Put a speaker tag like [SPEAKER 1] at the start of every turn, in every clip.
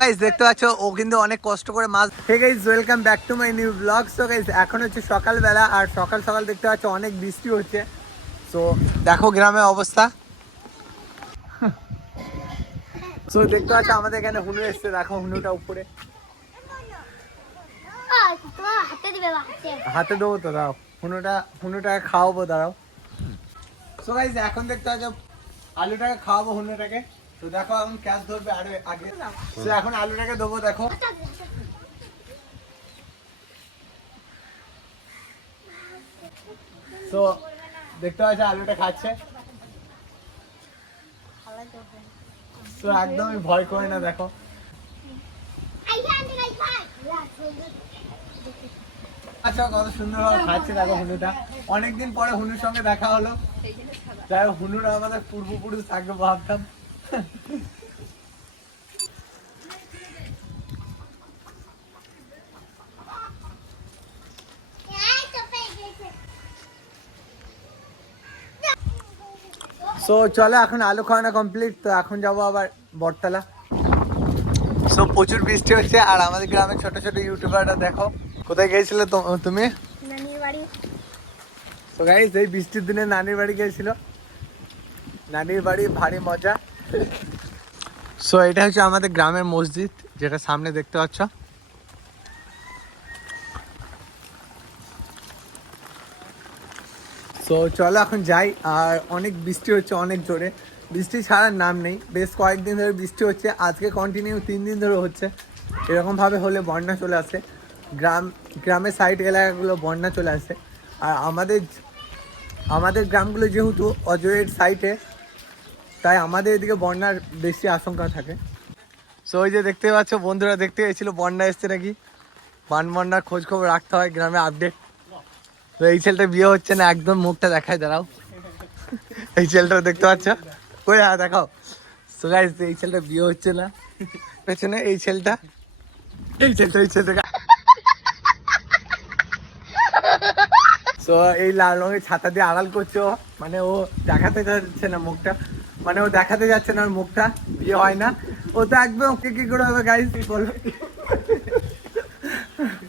[SPEAKER 1] Guys দেখতে পাচ্ছ, ও কিন্তু অনেক কষ্ট করে মাছ hey guys welcome back to my new vlog so guys এখন হচ্ছে সকালবেলা আর সকাল সকাল দেখতে পাচ্ছ অনেক বৃষ্টি হচ্ছে। সো দেখো গ্রামের অবস্থা। সো দেখতে পাচ্ছ আমাদের এখানে হুনু এসছে। দেখো হুনুটা উপরে।
[SPEAKER 2] হাতে দিবে
[SPEAKER 1] তো, দাও। হুনুটা, হুনুটাকে খাওয়াবো, দাঁড়াও। সো গাইস এখন দেখতে পাচ্ছ আলুটাকে খাওয়াবো হুনুটাকে। তো দেখো এখন ক্যাচ ধরবে আরে আগে। সো এখন আলুটাকে দেবো দেখো। তো দেখতে পাচ্ছ আলুটা খাচ্ছে। তো একদমই ভয় করে না, দেখো। আচ্ছা কত সুন্দর ভাবে খাচ্ছে দেখো হুনুটা। অনেকদিন পরে হুনুর সঙ্গে দেখা হলো। যাই হুনুর আমাদের পূর্বপুরুষ থাকবে, ভাবতাম। সো চলো এখন আলু খাওয়ানো কমপ্লিট তো এখন যাব আবার বটতলা। সো প্রচুর বৃষ্টি হচ্ছে আর আমাদের গ্রামের ছোট ছোট ইউটিউবাররা দেখো কোথায় গিয়েছিলে তো- তুমি?
[SPEAKER 2] নানির বাড়ি।
[SPEAKER 1] তো গাইস এই বৃষ্টির দিনে নানির বাড়ি গিয়েছিল। নানির বাড়ি ভারী মজা। সো এটা হচ্ছে আমাদের গ্রামের মসজিদ, যেটা সামনে দেখতে পাচ্ছ। সো চলো এখন যাই, আর অনেক বৃষ্টি হচ্ছে অনেক জোরে। বৃষ্টি ছাড়ার নাম নেই, বেশ কয়েকদিন ধরে বৃষ্টি হচ্ছে, আজকে কন্টিনিউ তিন দিন ধরে হচ্ছে। এরকমভাবে হলে বন্যা চলে আসে। গ্রাম, গ্রামের সাইড এলাকাগুলো বন্যা চলে আসে। আর আমাদের আমাদের গ্রামগুলো যেহেতু অজয়ের সাইটে তাই আমাদের এদিকে বন্যার বেশি আশঙ্কা থাকে। সো ওই যে দেখতে পাচ্ছ, বন্ধুরা দেখতে গেছিল বন্যা এসছে নাকি? বান বন্যার খোঁজ খবর রাখতে হয়, গ্রামে আপডেট তো এই ছেলেটা বিয়ে হচ্ছে না, একদম মুখটা দেখায়, দাঁড়াও। এই ছেলেটা দেখতে পাচ্ছ? ওই হ্যাঁ দেখাও। সো গাইস এই ছেলেটা বিয়ে হচ্ছে না। পেছনে এই ছেলেটা। এই ছেলেটা এই ছেলেটা তো এই লাল রঙের ছাতা দিয়ে আড়াল করছে মানে ও দেখাতে যাচ্ছে না মুখটা। মানে ও দেখাতে যাচ্ছে না, ওর মুখটা বিয়ে হয় না। ও তো একদম ওকে কি করে হবে গাইস বলো।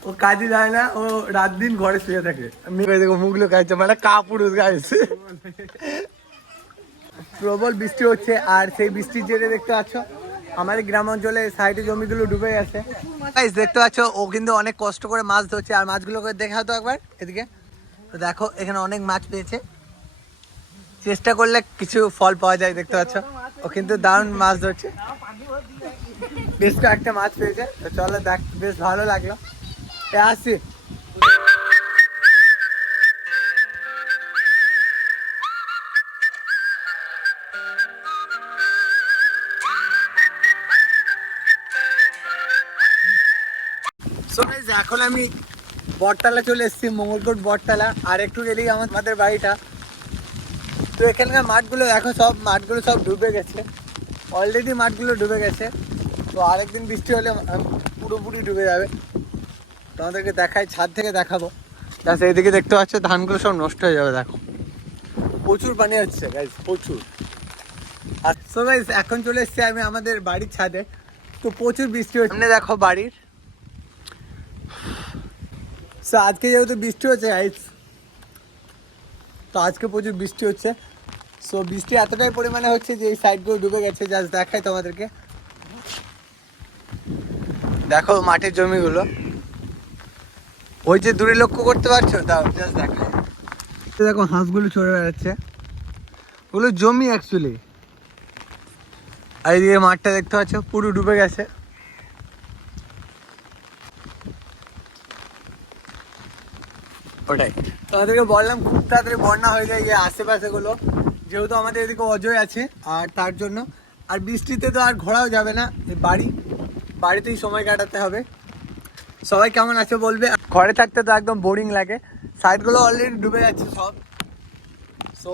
[SPEAKER 1] ও কাজে যায় না, ও রাত দিন ঘরে শুয়ে থাকে। দেখো কাজছে মানে কাপুরুষ গাইস প্রবল বৃষ্টি হচ্ছে, আর সেই বৃষ্টির জেরে দেখতে পাচ্ছ, আমাদের গ্রাম অঞ্চলে সাইডে জমিগুলো ডুবে গেছে। গাইস দেখতে পাচ্ছ, ও কিন্তু অনেক কষ্ট করে মাছ ধরছে, আর মাছগুলোকে দেখা তো একবার, এদিকে। তো দেখো, এখানে অনেক মাছ পেয়েছে। চেষ্টা করলে কিছু ফল পাওয়া যায়, দেখতে পাচ্ছ। ও কিন্তু দারুণ মাছ ধরছে। বেশ কয়েকটা মাছ পেয়েছে। তো চলো দেখ, বেশ ভালো লাগল। আসি। এখন আমি বটতলা চলে এসেছি, মঙ্গলকোট বটতলা। আর একটু গেলেই আমাদের বাড়িটা। তো এখানকার মাঠগুলো দেখো সব মাঠগুলো সব ডুবে গেছে। অলরেডি মাঠগুলো ডুবে গেছে। তো আরেকদিন বৃষ্টি হলে পুরোপুরি ডুবে যাবে। তোমাদেরকে দেখাই ছাদ থেকে দেখাবো। ব্যাস এইদিকে দেখতে পাচ্ছ ধানগুলো সব নষ্ট হয়ে যাবে দেখো। প্রচুর পানি হচ্ছে গাইজ প্রচুর। আর সো গাইজ এখন চলে এসছি আমি আমাদের বাড়ির ছাদে। তো প্রচুর বৃষ্টি হচ্ছে। সামনে দেখো বাড়ির। সো আজকে যেহেতু বৃষ্টি হচ্ছে গাইজ তো আজকে প্রচুর বৃষ্টি হচ্ছে। সো বৃষ্টি এতটাই পরিমাণে হচ্ছে যে এই সাইডগুলো ডুবে গেছে জাস্ট দেখাই তোমাদেরকে। দেখো মাঠের জমিগুলো। ওই যে দূরে লক্ষ্য করতে পারছ? দাও জাস্ট দেখাই। দেখো হাঁসগুলো চড়ে বেড়াচ্ছে। ওগুলো জমি অ্যাকচুয়ালি আর এইদিকে মাঠটা দেখতে পাচ্ছ, পুরো ডুবে গেছে। ওটাই। তোমাদেরকে বললাম, খুব তাড়াতাড়ি বন্যা হয়ে যায়, এই আশেপাশে গুলো যেহেতু আমাদের এদিকে অজয় আছে আর তার জন্য। আর বৃষ্টিতে তো আর ঘোরাও যাবে না বাড়ি, বাড়িতেই সময় কাটাতে হবে। সবাই কেমন আছে বলবে? ঘরে থাকতে তো একদম বোরিং লাগে। সাইডগুলো অলরেডি ডুবে যাচ্ছে সব। সো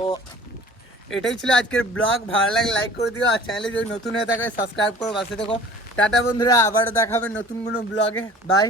[SPEAKER 1] এটাই ছিল আজকের ব্লগ। ভালো লাগে লাইক করে দিও আর চ্যানেলে যদি নতুন হয়ে থাকে সাবস্ক্রাইব করো, পাশে দেখো টাটা বন্ধুরা, আবারও দেখাবে নতুন কোনো ব্লগে। বাই